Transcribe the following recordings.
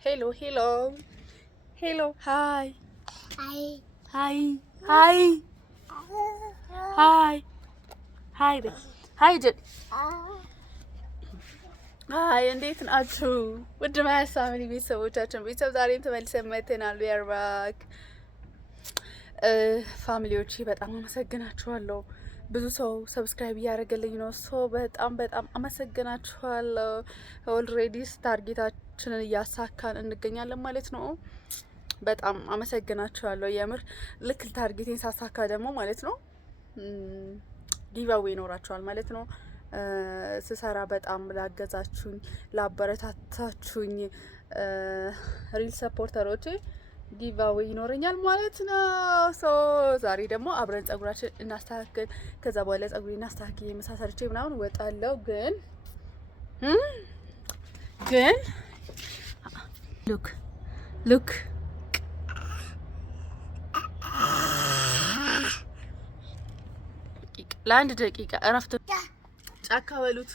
Hello, hello. Hello, hi. Hi. Hi. Hi. Hi. Hi. Hi, Jet. Hi, እንዴት ናችሁ? ውድ ማያስ ፋሚሊ ቤተሰቦቻችን ቤተሰብ ዛሬም ተመልሰን መጥተናል። we are back ፋሚሊዎቼ በጣም አመሰግናችኋለሁ። ብዙ ሰው ሰብስክራይብ እያደረገልኝ ነው። በጣም አመሰግናችኋለሁ። ኦልሬዲ ታርጌታችንን እያሳካን እንገኛለን ማለት ነው። በጣም አመሰግናችኋለሁ። የምር ልክ ታርጌቴን ሳሳካ ደግሞ ማለት ነው ጊቫዌ ይኖራችኋል ማለት ነው። ስሰራ በጣም ላገዛችሁኝ፣ ላበረታታችሁኝ ሪል ሰፖርተሮቼ ጊቫዌ ይኖረኛል ማለት ነው። ዛሬ ደግሞ አብረን ጸጉራችን እናስተካክል። ከዛ በኋላ ጸጉሬን እናስተካክል ምሳ ሰርቼ ምናምን እወጣለሁ። ግን ሉክ ለአንድ ደቂቃ እረፍት ጫካ በሉት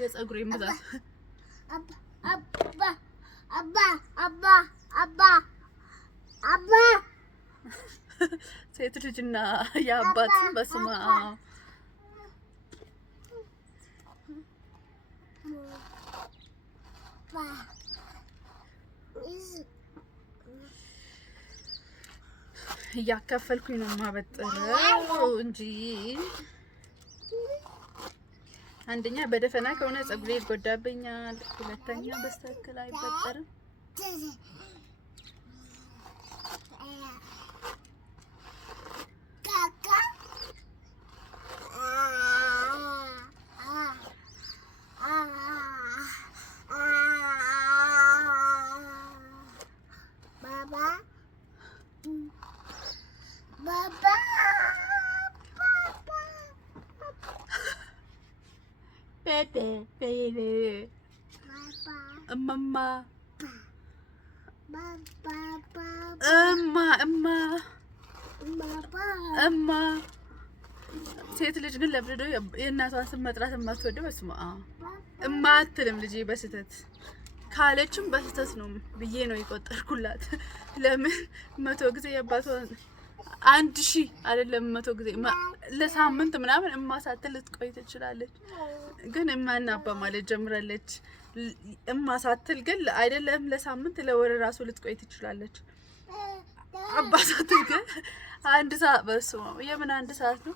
የጸጉሬ ብዛት አባ ሴት ልጅና የአባት በስማ እያከፈልኩኝ ነው የማበጥረው እንጂ አንደኛ በደፈና ከሆነ ጸጉሬ ይጎዳብኛል፣ ሁለተኛ በስተክል አይበጠርም። እማ ሴት ልጅ ግን ለብዶ የእናቷን ስም መጥራት የማትወደው በስማ እማ አትልም። ልጄ በስተት ካለችም በስተት ነው ብዬ ነው የቆጠርኩላት። ለምን 100 ጊዜ የአባቷን 1000 አይደለም 100 ጊዜ ለሳምንት ምናምን እማ ሳትል ልትቆይ ትችላለች። ግን እማና አባ ማለት ጀምራለች። እማ ሳትል ግን አይደለም ለሳምንት ለወር ራሱ ልትቆይ ትችላለች። አባ ሳትል ግን አንድ ሰዓት በስማ የምን አንድ ሰዓት ነው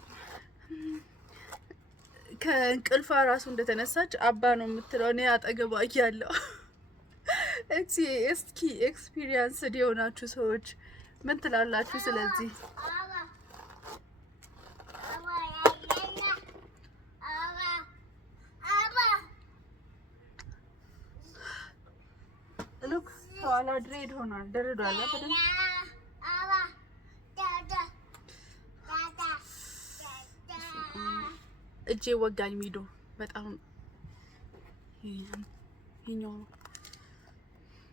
ከእንቅልፏ ራሱ እንደተነሳች አባ ነው የምትለው። እኔ አጠገቧ እያለሁ እስኪ ኤክስፒሪየንስ የሆናችሁ ሰዎች ምን ትላላችሁ? ስለዚህ ሉክ ኋላ ድሬድ ሆኗል፣ ደርዷል በደንብ እጄ ወጋኝ። ሚዶ በጣም ይኛው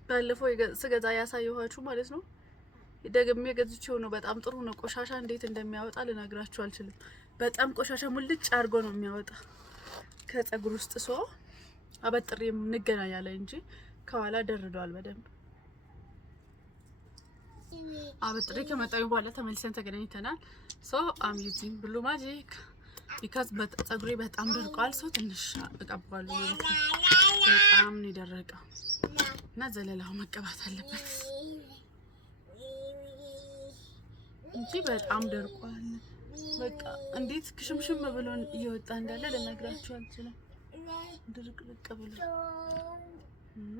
ባለፈው ስገዛ ያሳየኋችሁ ማለት ነው። ደግሜ ገዝቼው ነው። በጣም ጥሩ ነው። ቆሻሻ እንዴት እንደሚያወጣ ልነግራችሁ አልችልም። በጣም ቆሻሻ ሙልጭ አድርጎ ነው የሚያወጣ ከጸጉር ውስጥ። አበጥሬ እንገናኛለን እንጂ ከኋላ ደርዷል በደንብ። አበጥሬ ከመጣሁ በኋላ ተመልሰን ተገናኝተናል። አም ዩዚንግ ብሉ ማጂክ ቢካዝ ጸጉሬ በጣም ደርቋል። ትንሽ እቀባዋለሁ። በጣም ነው የደረቀው እና ዘለላው መቀባት አለበት እንጂ በጣም ደርቋል። በቃ እንዴት ክሽምሽም ብሎ እየወጣ እንዳለ ልነግራችሁ አልችልም። ድርቅርቅ ብሎ እና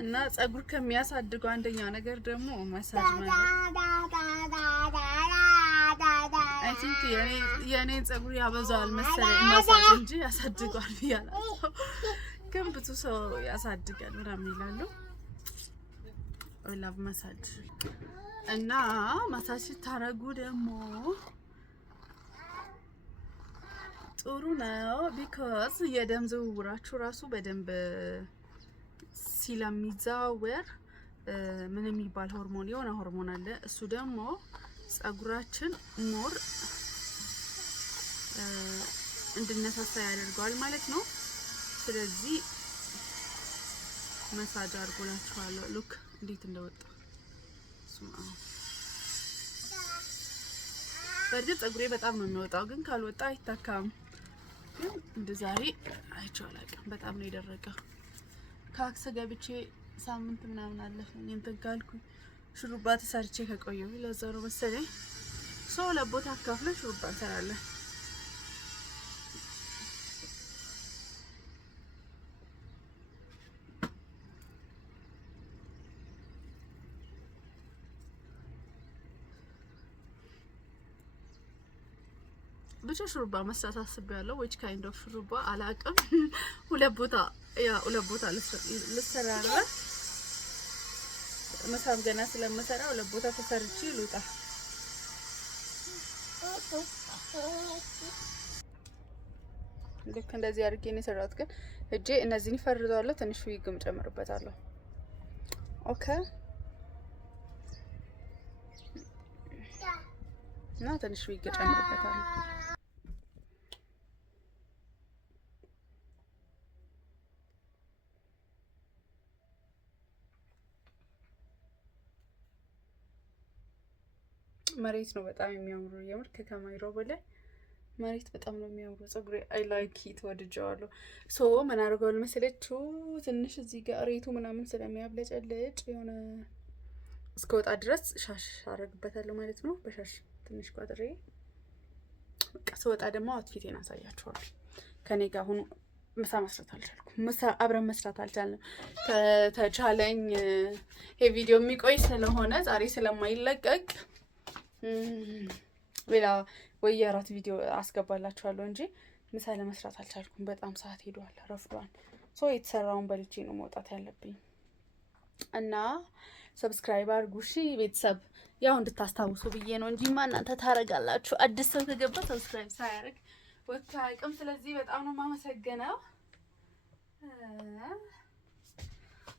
እና ጸጉር ከሚያሳድገው አንደኛው ነገር ደግሞ ማሳጅ ማለት አይ ቲንክ የኔ ጸጉር ያበዛዋል መሰለኝ ማሳጅ እንጂ ያሳድገዋል ብያለሁ። ግን ብዙ ሰው ያሳድጋል ምናምን ይላሉ። አይ ላቭ ማሳጅ። እና ማሳጅ ታረጉ ደግሞ ጥሩ ነው ቢኮዝ የደም ዝውውራችሁ ራሱ በደንብ ስለሚዛወር ምን የሚባል ሆርሞን የሆነ ሆርሞን አለ። እሱ ደግሞ ጸጉራችን ሞር እንድነሳሳ ያደርገዋል ማለት ነው። ስለዚህ መሳጅ አድርጎላችኋለሁ። ሉክ እንዴት እንደወጣ በእርግጥ ጸጉሬ በጣም ነው የሚወጣው፣ ግን ካልወጣ አይታካም። ግን እንደ ዛሬ አይቼው አላውቅም። በጣም ነው የደረቀው። ካክስ ገብቼ ሳምንት ምናምን አለፈኝ እንትን ካልኩኝ ሹሩባ ተሰርቼ ከቆየሁ ለዛ ነው መሰለኝ። ሰው ለቦታ አካፍለ ሹሩባ እንሰራለን። ብቻ ሹሩባ መስራት አስቤያለሁ። which kind of ሹሩባ አላውቅም። ሁለት ቦታ ልሰራ ነው መሳም ገና ስለምሰራ ሁለት ቦታ ተሰርቼ ልውጣ። ልክ እንደዚህ አድርጌ ነው የሰራሁት። ግን እጄ እነዚህን ይፈርዛለሁ። ትንሽ ዊግም ጨምርበታለሁ። ኦኬ እና ትንሽ ዊግ ጨምርበታለሁ። መሬት ነው በጣም የሚያምሩ የምር ከካሜራው በላይ መሬት በጣም ነው የሚያምሩ። ጸጉሬ አይ ላይክ ኢት ወድጄዋለሁ። ሶ ምን አደርገዋለሁ መሰለችሁ ትንሽ እዚህ ጋር ሬቱ ምናምን ስለሚያብለጨልጭ የሆነ እስከወጣ ድረስ ሻሽ አደርግበታለሁ ማለት ነው። በሻሽ ትንሽ ቋጥሬ በቃ ስወጣ ደግሞ አውትፊቴን አሳያችኋለሁ። ከኔ ጋር ሁኑ። ምሳ መስራት አልቻልኩም። ምሳ አብረን መስራት አልቻልንም። ከተቻለኝ ይሄ ቪዲዮ የሚቆይ ስለሆነ ዛሬ ስለማይለቀቅ ሌላ ወይ የራት ቪዲዮ አስገባላችኋለሁ እንጂ ምሳ ለመስራት አልቻልኩም። በጣም ሰዓት ሄዷል፣ ረፍዷል። ሶ የተሰራውን በልቼ ነው መውጣት ያለብኝ እና ሰብስክራይብ አድርጉ እሺ ቤተሰብ። ያው እንድታስታውሱ ብዬ ነው እንጂ እናንተ ታረጋላችሁ። አዲስ ሰው ከገባ ሰብስክራይብ ሳያደርግ ወጥቶ አይቅም። ስለዚህ በጣም ነው የማመሰግነው።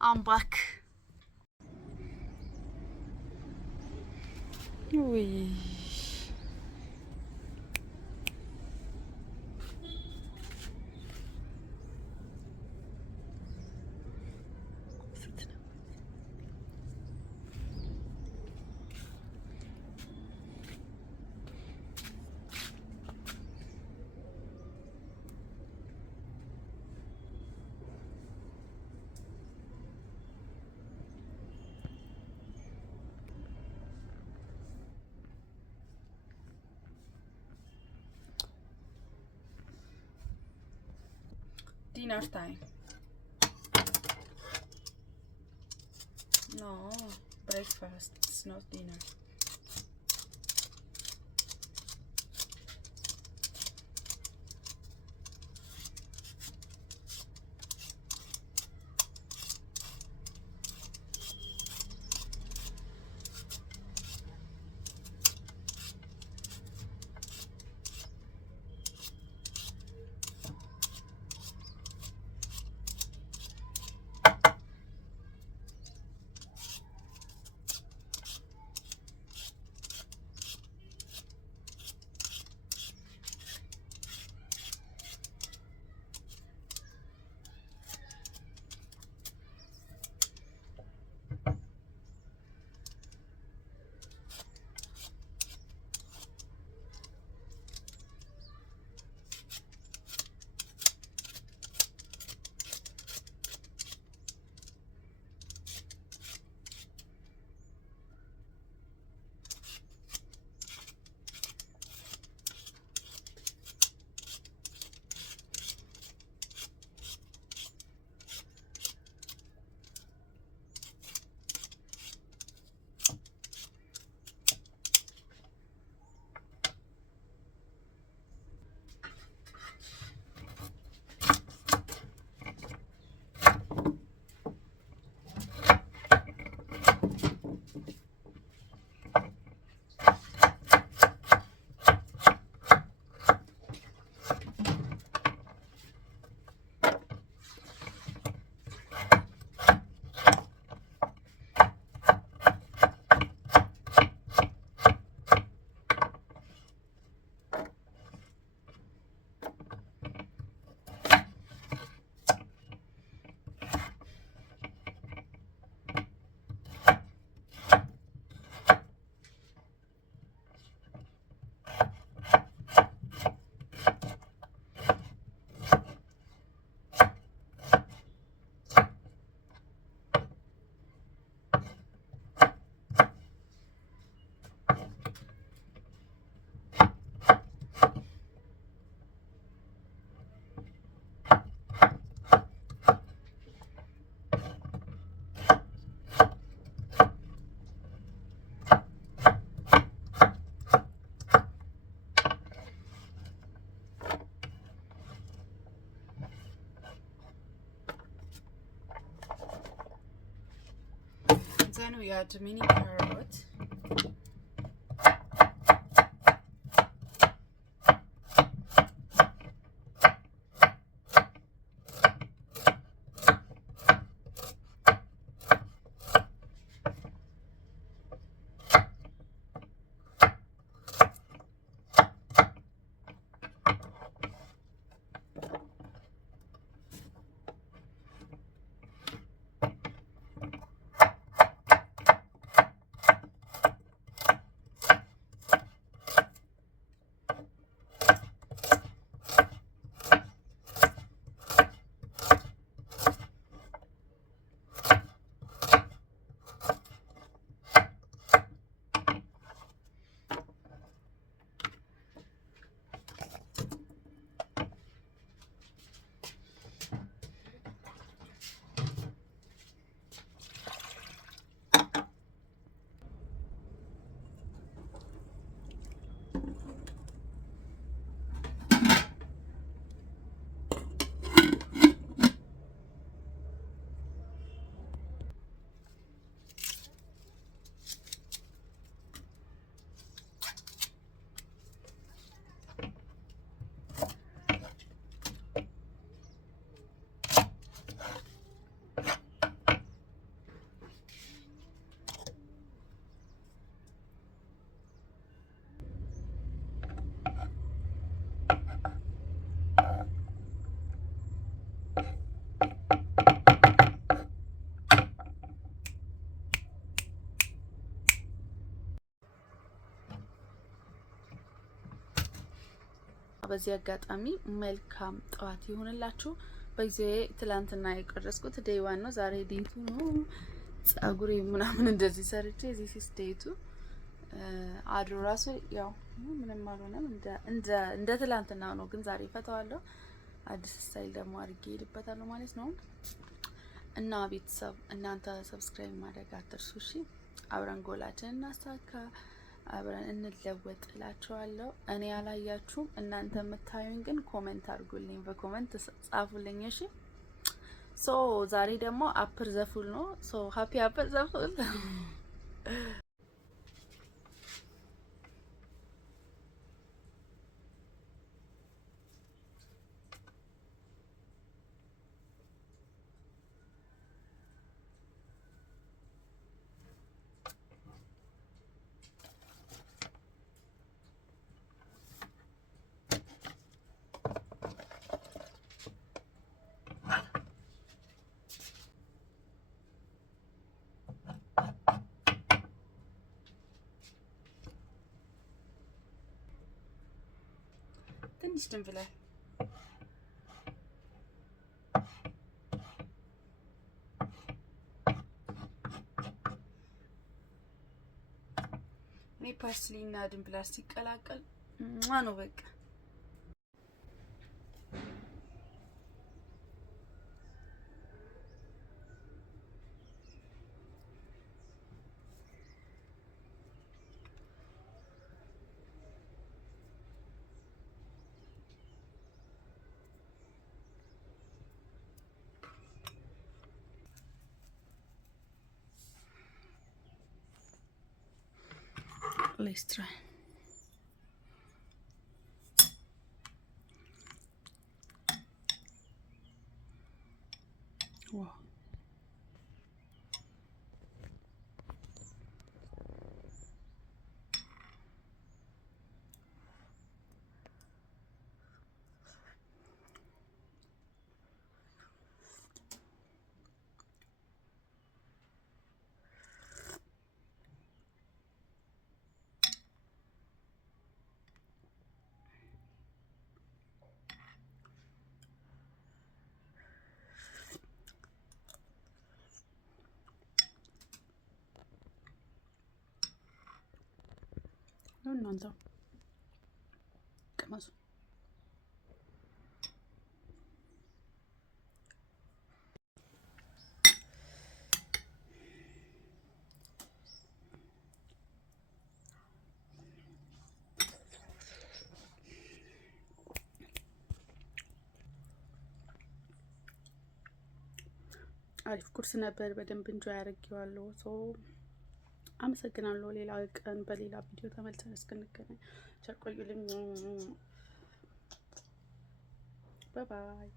አምባክ ውይ dinner time. No, breakfast. It's not dinner. then we add mini carrot. በዚህ አጋጣሚ መልካም ጠዋት ይሁንላችሁ። በዚህ ትላንትና የቀረስኩት ዴይ 1 ነው። ዛሬ ዴይ 2 ነው። ጸጉሬ ምናምን እንደዚህ ሰርቼ እዚህ ሲስ ዴይ 2 አድሮ ራሱ ያው ምንም አልሆነም። እንደ ትላንትና ነው፣ ግን ዛሬ ፈታዋለሁ። አዲስ ስታይል ደግሞ አድርጌ ሄድበታለሁ ማለት ነው። እና ቤተሰብ እናንተ ሰብስክራይብ ማድረግ አትርሱ እሺ። አብረን ጎላችን እናሳካ፣ አብረን እንለወጥ እላችኋለሁ። እኔ ያላያችሁም እናንተ የምታዩኝ ግን ኮሜንት አድርጉልኝ፣ በኮሜንት ጻፉልኝ እሺ። ሶ ዛሬ ደግሞ አፕር ዘፉል ነው። ሶ ሃፒ አፕር ዘፉል። ትንሽ ድንብላል ፓርስሊና ድንብላል ሲቀላቀል ነው በቃ። Let's try. Wow. እናንተ ቅመሱ። አሪፍ ቁርስ ነበር። በደንብ እንጆይ አድርጌዋለሁ። ሶ አመሰግናለሁ። ሌላ ቀን በሌላ ቪዲዮ ተመልሰን እስክንገናኝ ቸር ቆዩልኝ። ባይ ባይ።